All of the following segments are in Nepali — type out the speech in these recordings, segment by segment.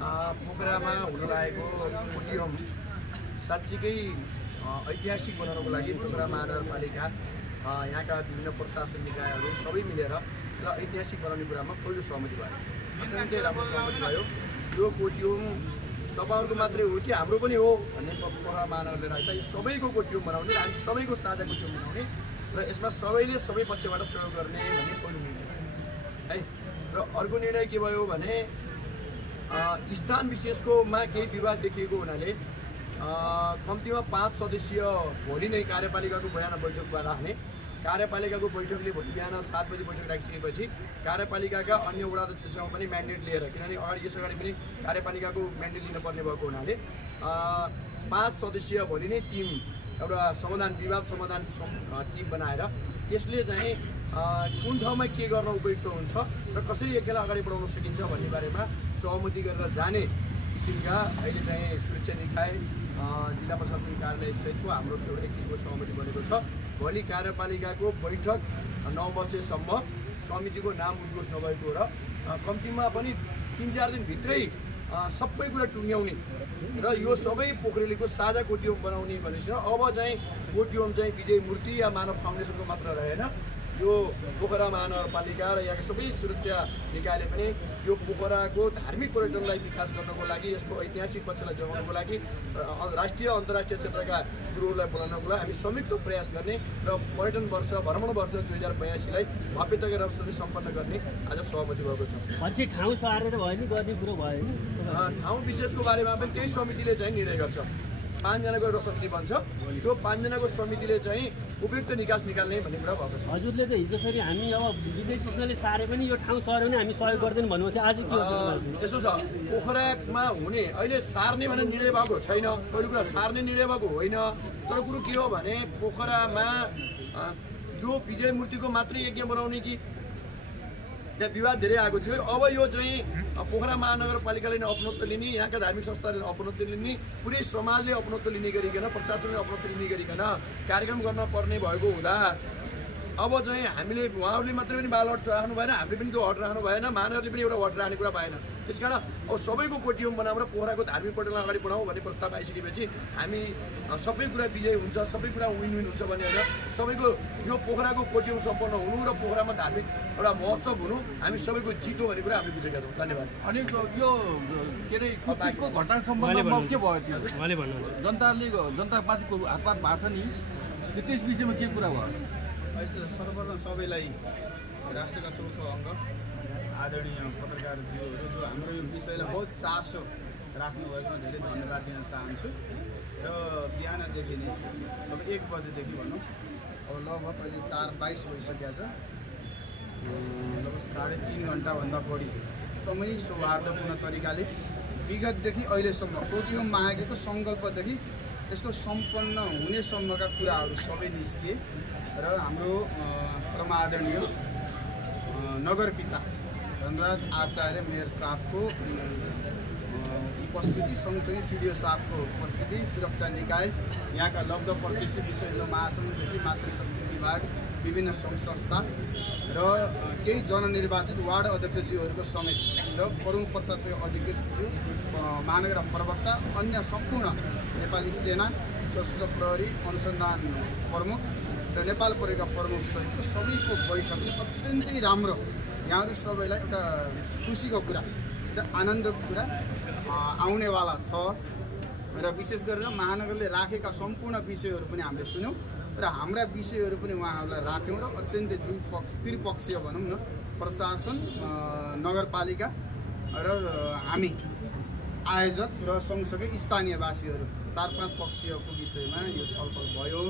पोखरामा हुन लागेको कोटियम साँच्चीकै ऐतिहासिक बनाउनको लागि पोखरा महानगरपालिका यहाँका विभिन्न प्रशासन निकायहरू सबै मिलेर यसलाई ऐतिहासिक बनाउने कुरामा पहिलो सहमति भयो। अत्यन्तै राम्रो सहमति भयो। यो कोटियम तपाईँहरूको मात्रै हो कि हाम्रो पनि हो भन्ने पोखरा महानगरले राख्दा यो सबैको कोटियम बनाउने र हामी सबैको साझा कोटियम बनाउने र यसमा सबैले सबै पक्षबाट सहयोग गर्ने भन्ने पहिलो निर्णय है। र अर्को निर्णय के भयो भने स्थान विशेषकोमा केही विवाद देखिएको हुनाले कम्तीमा 5 सदस्यीय भोलि नै कार्यपालिकाको बयान बैठकमा राख्ने। कार्यपालिकाको बैठकले भोलि बिहान 7 बजी बैठक राखिसकेपछि कार्यपालिकाका अन्य वडा अध्यक्षसँग पनि म्यान्डेट लिएर, किनभने यस अगाडि पनि कार्यपालिकाको म्यान्डेट लिनुपर्ने भएको हुनाले 5 सदस्यीय भोलि नै टिम, एउटा विवाद समाधान टिम बनाएर त्यसले चाहिँ कुन ठाउँमा के गर्न उपयुक्त हुन्छ र कसरी एकलाई अगाडि बढाउन सकिन्छ भन्ने बारेमा सहमति गरेर जाने किसिमका अहिले चाहिँ सुरक्षा निकाय, जिल्ला प्रशासन कार्यालय सहितको हाम्रो एउटा 21को सहमति बनेको छ। भोलि कार्यपालिकाको बैठक 9 बजेसम्म समितिको नाम उद्घोष नभएको र कम्तीमा पनि 3-4 दिनभित्रै सबै कुरा टुङ्ग्याउने र यो सबै पोखरेलीको साझा कोटियम बनाउने भनेपछि अब चाहिँ कोटियम चाहिँ विजय मूर्ति या मानव फाउन्डेसनको मात्र रहेन, यो पोखरा महानगरपालिका र यहाँका सबै सुरक्षा निकायले पनि यो पोखराको धार्मिक पर्यटनलाई विकास गर्नको लागि, यसको ऐतिहासिक पक्षलाई जोगाउनको लागि, राष्ट्रिय अन्तर्राष्ट्रिय क्षेत्रका कुरोहरूलाई बनाउनको लागि हामी संयुक्त प्रयास गर्ने र पर्यटन वर्ष भ्रमण वर्ष 2082लाई भव्यताका रूपमा सम्पन्न गर्ने आज सहमति भएको छ। पछि ठाउँ सारेर भयो नि गर्ने कुरो भयो नि। ठाउँ विशेषको बारेमा पनि त्यही समितिले चाहिँ निर्णय गर्छ। 5 जनाको एउटा समिति बन्छ, त्यो 5 जनाको समितिले चाहिँ उपयुक्त निकास निकाल्ने भन्ने कुरा भएको छ। हजुरले त हिजो फेरि हामी अब विजय कृष्णले सारे पनि यो ठाउँ सर्यो भने हामी सहयोग गर्दैन भन्नुभएको थियो, आज के हो? यसो छ, पोखरामा हुने अहिले सार्ने भनेर निर्णय भएको छैन। पहिलो कुरा सार्ने निर्णय भएको होइन, तर कुरो के हो भने पोखरामा यो विजय मूर्तिको मात्रै यज्ञ बनाउने कि त्यहाँ विवाद धेरै आएको थियो। अब यो चाहिँ पोखरा महानगरपालिकाले नै अपनत्व लिने, यहाँका धार्मिक संस्थाले अपनत्व लिने, पुरै समाजले अपनत्व लिने गरिकन, प्रशासनले अपनत्व लिने गरिकन कार्यक्रम गर्न पर्ने भएको हुँदा अब चाहिँ हामीले उहाँहरूले मात्रै पनि बाल हट राख्नु भएन, हामीले पनि त्यो हट राख्नु भएन, महानगरले पनि एउटा हट राख्ने कुरा भएन। त्यसकारण अब सबैको कोटियम बनाएर पोखराको धार्मिक पर्यटनलाई अगाडि बढाउँ भन्ने प्रस्ताव आइसकेपछि हामी सबै कुरा विजय हुन्छ, सबै कुरा विन विन हुन्छ भनेर सबैको यो पोखराको कोटियम सम्पन्न हुनु र पोखरामा धार्मिक एउटा महोत्सव हुनु हामी सबैको जित हो भन्ने कुरा हामीले बुझेका छौँ। धन्यवाद। अनि यो के अरे कुटपिटको घटना सम्बन्धमा के भयो त्यो जनता पार्टीको हातपात भएको छ नि, त्यस विषयमा के कुरा भयो? सर्वप्रथम सबैलाई राष्ट्रका चौथो अङ्ग आदरणीय पत्रकारज्यूहरू जो हाम्रो यो विषयलाई बहुत चासो राख्नुभएकोमा धेरै धन्यवाद दिन चाहन्छु। र बिहानदेखि नै अब 1 बजेदेखि भनौँ, अब लगभग अहिले 4:22 भइसकेको छ, लगभग 3.5 घन्टाभन्दा बढी एकदमै सौहार्दपूर्ण तरिकाले विगतदेखि अहिलेसम्म कोटियम मागेको सङ्कल्पदेखि यसको सम्पन्न हुनेसम्मका कुराहरू सबै निस्किए र हाम्रो परमादरणीय नगरपिता धनराज आचार्य मेयर साहबको उपस्थिति सँगसँगै सिडिओ साहबको उपस्थिति, सुरक्षा निकाय, यहाँका लब्ध प्रतिष्ठित विश्व हिन्दू महासङ्घदेखि मातृशक्ति विभाग, विभिन्न सङ्घ संस्था र केही जननिर्वाचित वार्ड अध्यक्षज्यूहरूको समेत र प्रमुख प्रशासकीय अधिकृतज्यू, महानगर प्रवक्ता, अन्य सम्पूर्ण नेपाली सेना, सशस्त्र प्रहरी, अनुसन्धान प्रमुख र नेपाल प्रहरीका प्रमुख सहितको सबैको बैठकले अत्यन्तै राम्रो, यहाँहरू सबैलाई एउटा खुसीको कुरा, एउटा आनन्दको कुरा आउनेवाला छ र विशेष गरेर महानगरले राखेका सम्पूर्ण विषयहरू पनि हामीले सुन्यौँ र हाम्रा विषयहरू पनि उहाँहरूलाई राख्यौँ र अत्यन्तै त्रिपक्षीय भनौँ न, प्रशासन, नगरपालिका र हामी आयोजक र सँगसँगै स्थानीयवासीहरू 4-5 पक्षीयको विषयमा यो छलफल भयो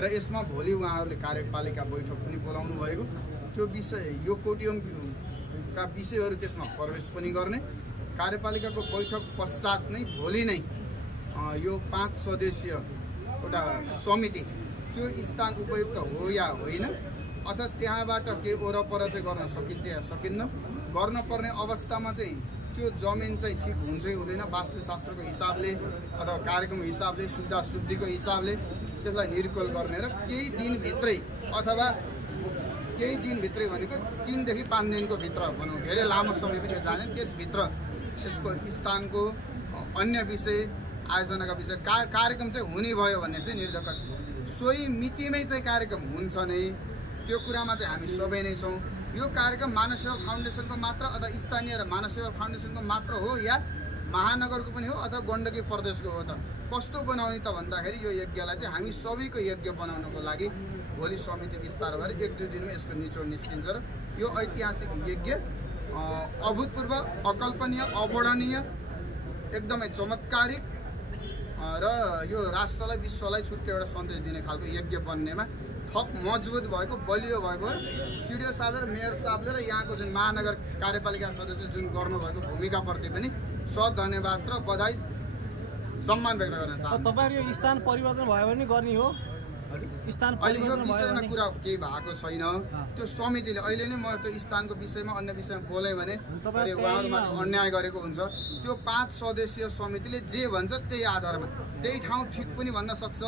र यसमा भोलि उहाँहरूले कार्यपालिका बैठक पनि बोलाउनु भएको, त्यो विषय यो कोटियमका विषयहरू त्यसमा प्रवेश पनि गर्ने। कार्यपालिकाको बैठक पश्चात नै भोलि नै यो 5 सदस्यीय एउटा समिति, त्यो स्थान उपयुक्त हो या होइन, अथवा त्यहाँबाट के वरपर चाहिँ गर्न सकिन्छ या सकिन्न, गर्नुपर्ने अवस्थामा चाहिँ त्यो जमिन चाहिँ ठिक हुन्छ कि हुँदैन, वास्तुशास्त्रको हिसाबले अथवा कार्यक्रमको हिसाबले, सुविधा शुद्धिको हिसाबले त्यसलाई निर्कल गर्ने र केही दिनभित्रै अथवा केही दिनभित्रै भनेको 3 देखि 5 दिनको भित्र भनौँ, धेरै लामो समय पनि जाने, त्यसभित्र यसको स्थानको अन्य विषय आयोजनाका विषय कार्यक्रम चाहिँ हुने भयो भन्ने चाहिँ निर्धक्क सोही मितिमै चाहिँ कार्यक्रम हुन्छ नै त्यो कुरामा चाहिँ हामी सबै नै छौँ। यो कार्यक्रम मानव सेवा फाउन्डेसनको मात्र अथवा स्थानीय र मानव सेवा फाउन्डेसनको मात्र हो या महानगरको पनि हो अथवा गण्डकी प्रदेशको हो त कस्तो बनाउने त भन्दाखेरि यो यज्ञलाई चाहिँ हामी सबैको यज्ञ बनाउनको लागि भोलि समिति विस्तार भएर 1-2 दिनमा यसको निचोड निस्किन्छ र यो ऐतिहासिक यज्ञ अभूतपूर्व अकल्पनीय अवर्णनीय एकदमै चमत्कारिक र यो राष्ट्रलाई विश्वलाई छुट्टै एउटा सन्देश दिने खालको यज्ञ बन्नेमा थप मजबुत भएको बलियो भएको सिडिओ साहबले र मेयर साहबले र यहाँको जुन महानगर कार्यपालिका सदस्यले जुन गर्नुभएको भूमिकाप्रति पनि धन्यवाद र बधाई सम्मान व्यक्त गर्न चाहन्छु। तपाईहरु यो स्थान परिवर्तन भयो भने गर्ने हो स्थान अहिले यो विषयमा कुरा केही भएको छैन त्यो समितिले अहिले नै म त्यो स्थानको विषयमा अन्य विषयमा बोलेँ भने उहाँहरूमा अन्याय गरेको हुन्छ। त्यो 5 सदस्यीय समितिले जे भन्छ त्यही आधारमा त्यही ठाउँ ठिक पनि भन्न सक्छ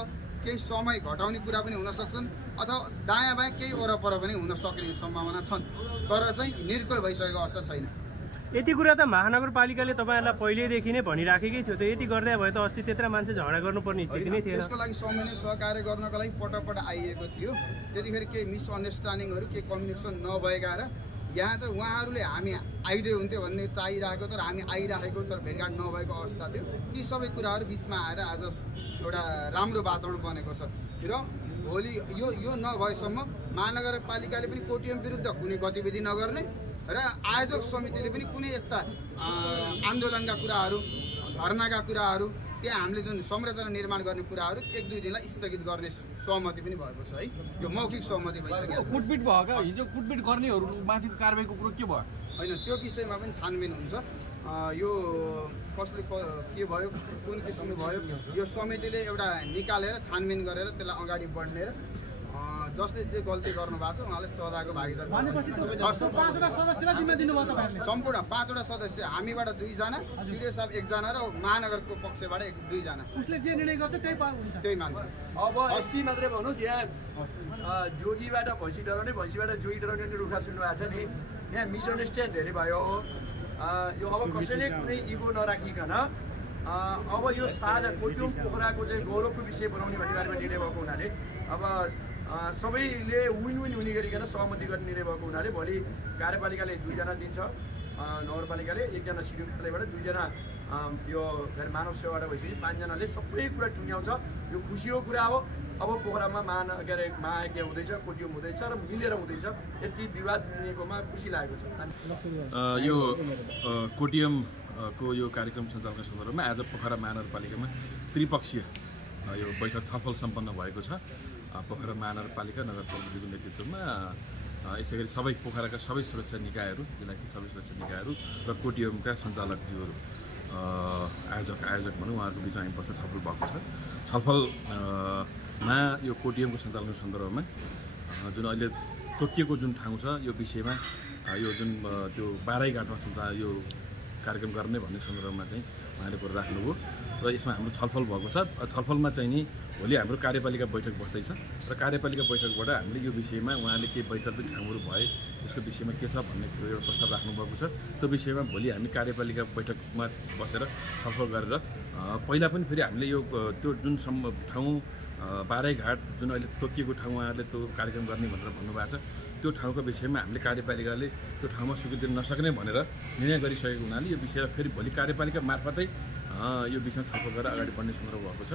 केही समय घटाउने कुरा पनि हुन सक्छन् अथवा दायाँ बायाँ केही वरपर पनि हुन सक्ने सम्भावना छन् तर चाहिँ निर्कुल भइसकेको अवस्था छैन। यति कुरा त महानगरपालिकाले तपाईहरुलाई पहिलेदेखि नै भनिराखेकै थियो त यति गर्दै भए त अस्ति त्यत्रा मान्छे झगडा गर्नुपर्ने स्थिति नै थिएन। त्यसको लागि समयले सहकार्य गर्नको लागि पटपट आइएको थियो त्यतिखेर केही मिसअन्डरस्ट्यान्डिङहरू केही कम्युनिकेसन नभएका र यहाँ चाहिँ उहाँहरूले हामी आइदियो हुन्थ्यो भन्ने चाहिरहेको तर हामी आइराखेको तर भेटघाट नभएको अवस्था थियो। ती सबै कुराहरू बिचमा आएर आज एउटा राम्रो वातावरण बनेको छ र भोलि यो नभएसम्म महानगरपालिकाले पनि कोटिएम विरुद्ध कुनै गतिविधि नगर्ने र आयोजक समितिले पनि कुनै यस्ता आन्दोलनका कुराहरू धरनाका कुराहरू त्यहाँ हामीले जुन संरचना निर्माण गर्ने कुराहरू 1-2 दिनलाई स्थगित गर्ने सहमति पनि भएको छ है। यो मौखिक सहमति भइसक्यो। कुटपिट भएको हिजो कुटपिट गर्नेहरू माथिको कारबाहीको कुरो के भयो होइन त्यो विषयमा पनि छानबिन हुन्छ। यो कसले के भयो कुन किसिमको भयो यो समितिले एउटा निकालेर छानबिन गरेर त्यसलाई अगाडि बढ्ने र जसले जे गल्ती गर्नु भएको छ उहाँले सजाको भागीदार सम्पूर्ण 5वटा सदस्य हामीबाट 2 जना सिडिओ साहब 1 जना र महानगरको पक्षबाट 2 जना उसले जे निर्णय गर्छ त्यही मान्छ। अब अस्ति मात्रै भन्नुहोस् यहाँ जोगीबाट भैँसी डराउने भैँसीबाट जोगी डराउने रुखा सुन्नु भएको छ नि यहाँ मिसअन्डरस्ट्यान्ड धेरै भयो। यो अब कसैले कुनै इगो नराखिकन अब यो साझा कोटियम पोखराको चाहिँ गौरवको विषय बनाउने भन्ने बारेमा निर्णय भएको हुनाले अब सबैले विन हुने गरिकन सहमति गर्ने निर्णय भएको हुनाले भोलि कार्यपालिकाले 2 जना दिन्छ नगरपालिकाले 1 जना सिडिओ कार्यालयबाट 2 जना यो मानव सेवाबाट भइसक्यो 5 जनाले सबै कुरा टुङ्ग्याउँछ। यो खुसीको कुरा हो। अब पोखरामा महायज्ञ हुँदैछ कोटियम हुँदैछ र मिलेर हुँदैछ यति विवाद हुनेकोमा खुसी लागेको छ। यो कोटियम को यो कार्यक्रम सञ्चालनको सन्दर्भमा आज पोखरा महानगरपालिकामा त्रिपक्षीय यो बैठक छलफल सम्पन्न भएको छ। पोखरा महानगरपालिका नगर प्रमुखको नेतृत्वमा यसै गरी सबै पोखराका सबै सुरक्षा निकायहरू जिल्लाका सबै सुरक्षा निकायहरू र कोटियमका सञ्चालकज्यूहरू आयोजक भनौँ उहाँहरूको बिचमा हामी बसेर छलफल भएको छ। छलफलमा यो कोटियमको सञ्चालनको सन्दर्भमा जुन अहिले तोकिएको जुन ठाउँ छ यो विषयमा यो जुन त्यो बाराइघाटमा यो कार्यक्रम गर्ने भन्ने सन्दर्भमा चाहिँ उहाँले कुरो राख्नुभयो र यसमा हाम्रो छलफल भएको छ। छलफलमा चाहिँ नि भोलि हाम्रो कार्यपालिका बैठक बस्दैछ र कार्यपालिका बैठकबाट हामीले यो विषयमा उहाँले के वैकल्पिक ठाउँहरू भए यसको विषयमा के छ भन्ने एउटा प्रस्ताव राख्नुभएको छ। त्यो विषयमा भोलि हामी कार्यपालिका बैठकमा बसेर छलफल गरेर पहिला पनि फेरि हामीले यो त्यो जुन ठाउँ बाराइघाट जुन अहिले तोकिएको ठाउँ उहाँले त्यो कार्यक्रम गर्ने भनेर भन्नुभएको छ त्यो ठाउँको विषयमा हामीले कार्यपालिकाले त्यो ठाउँमा स्वीकृति दिन नसक्ने भनेर निर्णय गरिसकेको हुनाले यो विषयलाई फेरि भोलि कार्यपालिका मार्फतै यो विषयमा छलफल गरेर अगाडि बढ्ने सन्दर्भ भएको छ।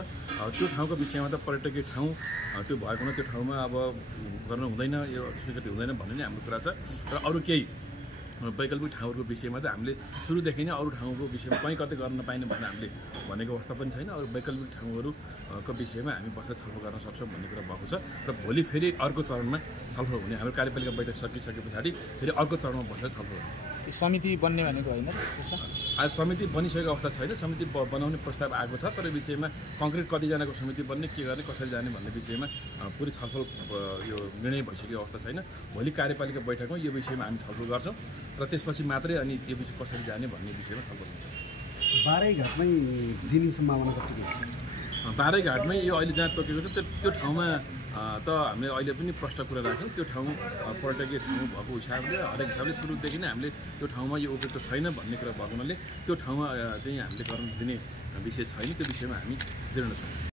त्यो ठाउँको विषयमा त पर्यटकीय ठाउँ त्यो भएको त्यो ठाउँमा अब गर्न हुँदैन यो स्वीकृति हुँदैन भन्ने नै हाम्रो कुरा छ। र अरू केही वैकल्पिक ठाउँहरूको विषयमा त हामीले सुरुदेखि नै अरू ठाउँको विषयमा कहीँ कतै गर्न नपाइने भनेर हामीले भनेको अवस्था पनि छैन। अरू वैकल्पिक ठाउँहरूको विषयमा हामी बसेर छलफल गर्न सक्छौँ भन्ने कुरा भएको छ। र भोलि फेरि अर्को चरणमा छलफल हुने हाम्रो कार्यपालिका बैठक सकिसके पछाडि फेरि अर्को चरणमा बसेर छलफल हुने समिति बन्ने भनेको होइन त्यसमा आज समिति बनिसकेको अवस्था छैन। समिति बनाउने प्रस्ताव आएको छ तर विषयमा कङ्क्रिट कतिजनाको समिति बन्ने के गर्ने कसरी जाने भन्ने विषयमा पुरै छलफल यो निर्णय भइसकेको अवस्था छैन। भोलि कार्यपालिका बैठकमा यो विषयमा हामी छलफल गर्छौँ र त्यसपछि मात्रै अनि यो विषय कसरी जाने भन्ने विषयमा छलफल हुन्छ। बाराइघाटमै दिने सम्भावना कति छ? बाराइघाटमै यो अहिले जहाँ तोकेको छ त्यो ठाउँमा त हामीले अहिले पनि प्रष्ट कुरा राख्यौँ त्यो ठाउँ पर्यटकीय ठाउँ भएको हिसाबले हरेक हिसाबले सुरुदेखि नै हामीले त्यो ठाउँमा यो उपयुक्त छैन भन्ने कुरा भएको हुनाले त्यो ठाउँमा चाहिँ हामीले गर्न दिने विषय छैन, त्यो विषयमा हामी दृढ छौँ।